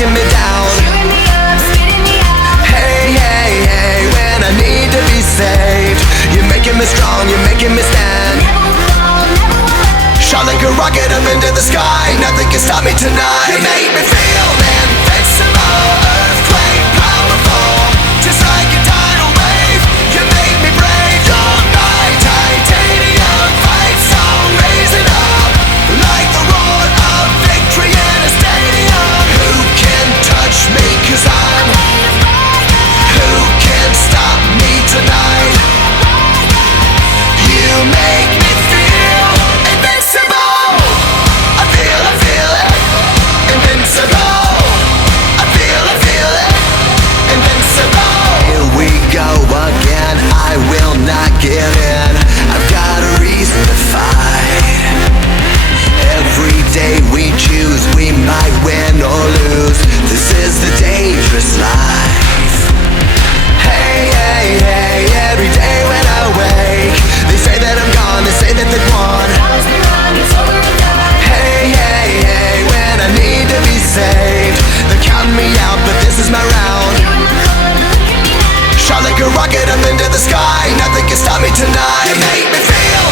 knocking me down. Cheering me up, spitting me out. Hey, hey, hey, when I need to be saved, you're making me strong, you're making me stand. Never will fall, never will hurt. Shot like a rocket up into the sky, nothing can stop me tonight. You make me feel invincible, earthquake powerful, just like a tidal wave. You make me brave, you're my titanium fight song, raising up like the roar of victory in a stadium. Who can touch me, 'cause I'm who can stop me tonight? You make me feel invincible. I feel it, invincible. I feel it, invincible. Here we go again, I will not give in. I've got a reason to fight. Every day we choose, we might win or lose. This is the dangerous life. Hey, hey, hey, every day when I wake, they say that I'm gone, they say that they've won. Promise me wrong, it's over and done. Hey, hey, hey, when I need to be saved, they're counting me out, but this is my round. You in the cold, look at me now. Shot like a rocket up into the sky, nothing can stop me tonight. You make me feel